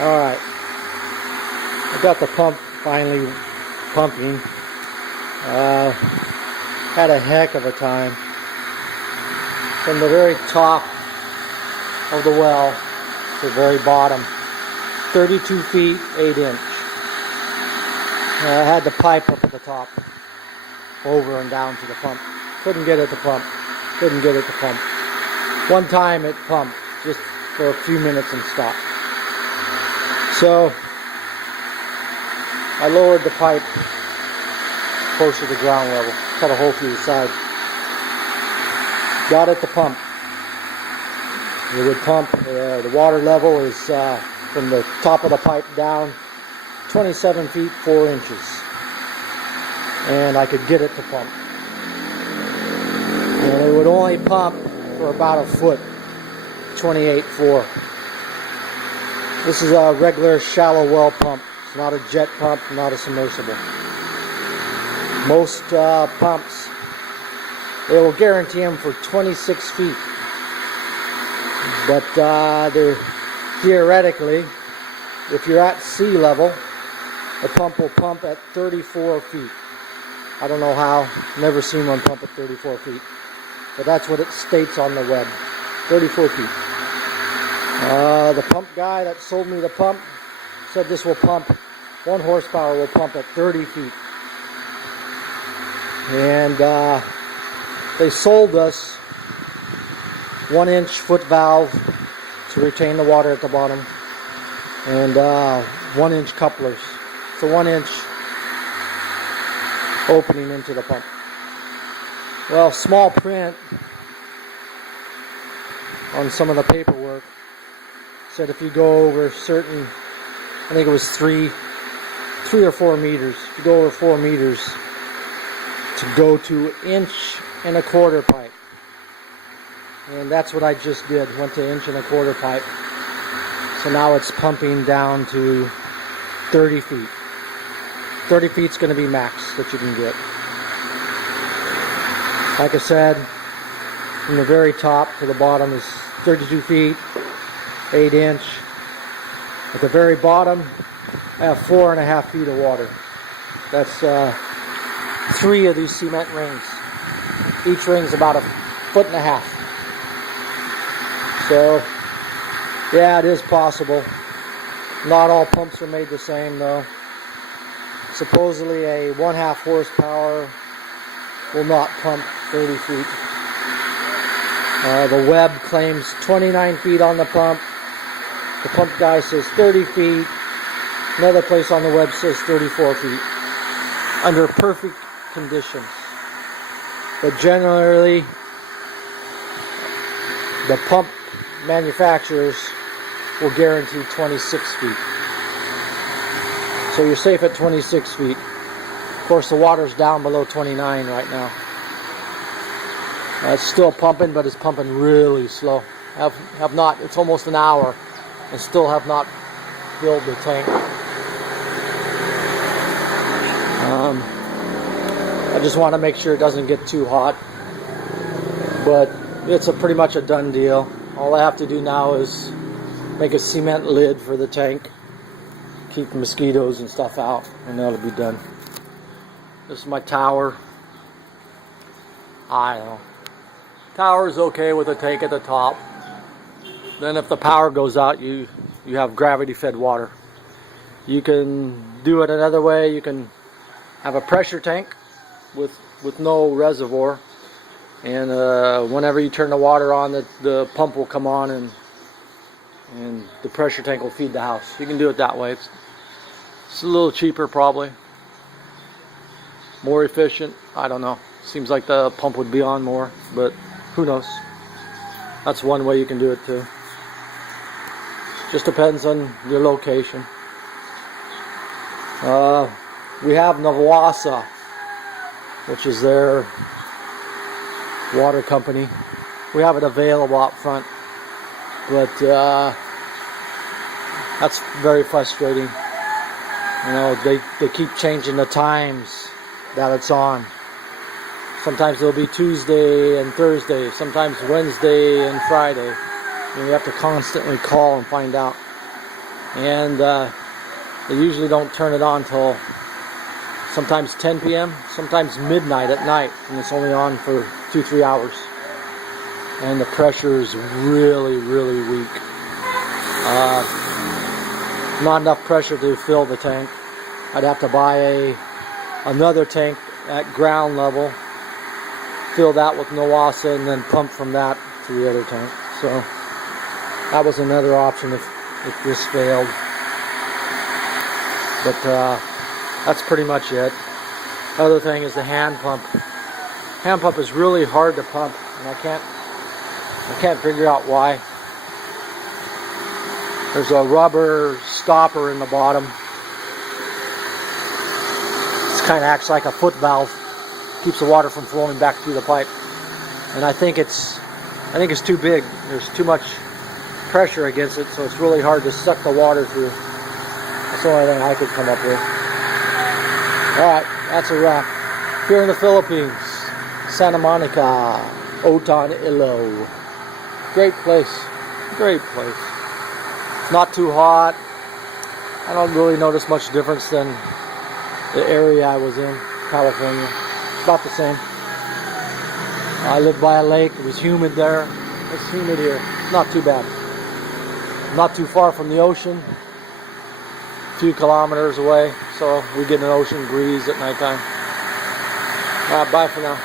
Alright, I got the pump finally pumping. Had a heck of a time. From the very top of the well to the very bottom. 32 feet, 8 inch. I had the pipe up at the top, over and down to the pump. Couldn't get it to pump. Couldn't get it to pump. One time it pumped, just for a few minutes and stopped. So I lowered the pipe closer to ground level, cut a hole through the side. Got it to pump. It would pump. The water level is from the top of the pipe down 27 feet 4 inches, and I could get it to pump. And it would only pump for about a foot, 28.4. This is a regular shallow well pump. It's not a jet pump, not a submersible. Most pumps, they will guarantee them for 26 feet. But they're theoretically, if you're at sea level, the pump will pump at 34 feet. I don't know how, never seen one pump at 34 feet. But that's what it states on the web, 34 feet. The pump guy that sold me the pump said this will pump, 1 horsepower will pump at 30 feet. And they sold us 1 inch foot valve to retain the water at the bottom, and 1 inch couplers. It's a 1 inch opening into the pump. Well, small print on some of the paperwork said if you go over certain, I think it was 3 or 4 meters, if you go over 4 meters, to go to 1.25 inch pipe. And that's what I just did, went to 1.25 inch pipe. So now it's pumping down to 30 feet. 30 feet is going to be max that you can get. Like I said, from the very top to the bottom is 32 feet, 8 inch. At the very bottom, I have 4.5 feet of water. That's 3 of these cement rings. Each ring is about 1.5 feet. So, yeah, it is possible. Not all pumps are made the same, though. Supposedly a 1/2 horsepower will not pump 30 feet. The web claims 29 feet on the pump. The pump guy says 30 feet. Another place on the web says 34 feet. Under perfect conditions. But generally, the pump manufacturers will guarantee 26 feet. So you're safe at 26 feet. Of course, the water's down below 29 right now. It's still pumping, but it's pumping really slow. Have not, it's almost an hour, and still have not filled the tank. I just want to make sure it doesn't get too hot. But it's pretty much a done deal. All I have to do now is make a cement lid for the tank, keep mosquitoes and stuff out, and that'll be done. This is my tower. I don't know. Tower's okay with a tank at the top. Then if the power goes out, you have gravity fed water. You can do it another way. You can have a pressure tank with no reservoir, and whenever you turn the water on, the pump will come on, and the pressure tank will feed the house. You can do it that way. It's a little cheaper, probably. More efficient. I don't know. Seems like the pump would be on more, but who knows? That's one way you can do it too. Just depends on your location. We have Navawasa, which is their water company. We have it available up front, but that's very frustrating. You know, they keep changing the times that it's on. Sometimes it'll be Tuesday and Thursday, sometimes Wednesday and Friday. And you have to constantly call and find out. and they usually don't turn it on till sometimes 10 p.m., sometimes midnight at night, and it's only on for 2-3 hours. And the pressure is really, really weak. Not enough pressure to fill the tank. I'd have to buy another tank at ground level, fill that with NOASA, and then pump from that to the other tank. So that was another option if this failed. But that's pretty much it. Other thing is the hand pump. Hand pump is really hard to pump, and I can't figure out why. There's a rubber stopper in the bottom. It kind of acts like a foot valve. Keeps the water from flowing back through the pipe. And I think it's too big. There's too much pressure against it, so it's really hard to suck the water through. That's the only thing I could come up with. Alright, that's a wrap. Here in the Philippines, Santa Monica, Otan Ilo. Great place. Great place. It's not too hot. I don't really notice much difference than the area I was in, California. It's about the same. I lived by a lake. It was humid there. It's humid here. Not too bad. Not too far from the ocean. A few kilometers away, so we get an ocean breeze at nighttime. Bye for now.